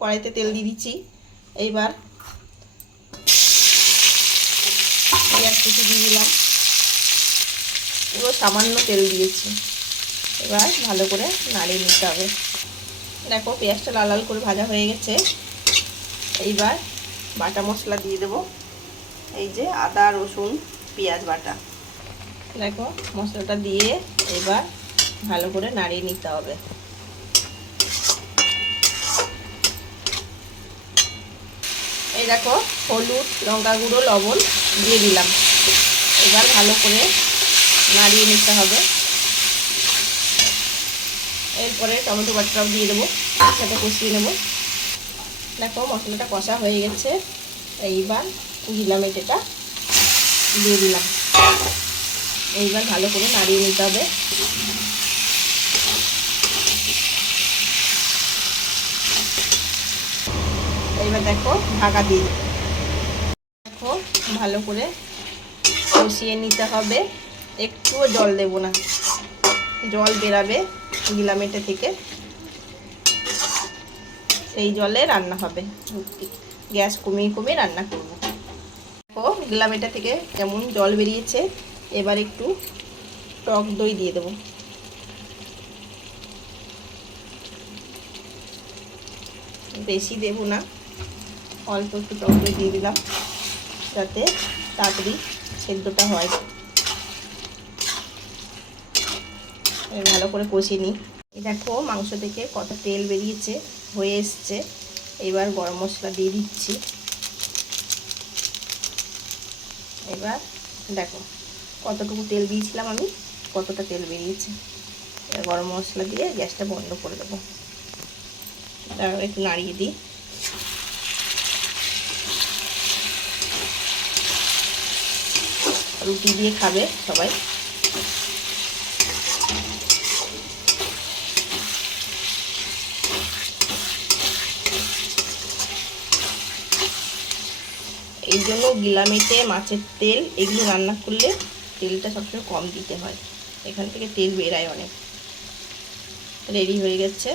কড়াইতে তেল দিয়ে দিচ্ছি। এইবার পেঁয়াজ কুচি দিয়ে দিলাম, পুরো সামান্য তেল দিয়েছি। এবার ভালো করে নাড়িয়ে নিতে হবে। দেখো পেঁয়াজটা লাল লাল করে ভাজা হয়ে গেছে। এইবার বাটা মশলা দিয়ে দেবো, এই যে আদা রসুন পেঁয়াজ বাটা। দেখো মশলাটা দিয়ে এবার ভালো করে নাড়িয়ে নিতে হবে। এই দেখো হলুদ লঙ্কা গুঁড়ো লবণ দিয়ে দিলাম। এবার ভালো করে নাড়িয়ে নিতে হবে। এরপরে টমেটো বাটাটাও দিয়ে দেবো, একসাথে কষিয়ে নেব। দেখো মশলাটা কষা হয়ে গেছে। এইবার গিলামেটেটা দিয়ে দিলাম। এইবার ভালো করে নাড়িয়ে নিতে হবে। এইবার দেখো ঢাকা দিয়ে দেবো। দেখো ভালো করে কষিয়ে নিতে হবে, একটুও জল দেব না, জল বেরাবে গিলামেটে থেকে, সেই জলে রান্না হবে। গ্যাস কমিয়ে কমিয়ে রান্না করব। দেখো গিলামেটা থেকে যেমন জল বেরিয়েছে, এবার একটু টক দই দিয়ে দেবো। বেশি দেব না, অল্প একটু টক দই দিয়ে দিলাম, যাতে তাড়াতাড়ি সেদ্ধটা হয়। ভালো করে কষিয়ে নিই। দেখো মাংস থেকে কত তেল বেরিয়েছে, হয়ে এসছে। এবার গরম মশলা দিয়ে দিচ্ছি। এবার দেখো কতটুকু তেল দিয়েছিলাম আমি, কতটা তেল বেরিয়েছে। এবার গরম মশলা দিয়ে গ্যাসটা বন্ধ করে দেবো। তারপর একটু নাড়িয়ে দিই। রুটি দিয়ে খাবে সবাই। এই জন্য গিলামেটে মাছের তেল এগুলো রান্না করলে তেলটা সবসময় কম দিতে হয়, এখান থেকে তেল বেরায় অনেক। রেডি হয়ে গেছে।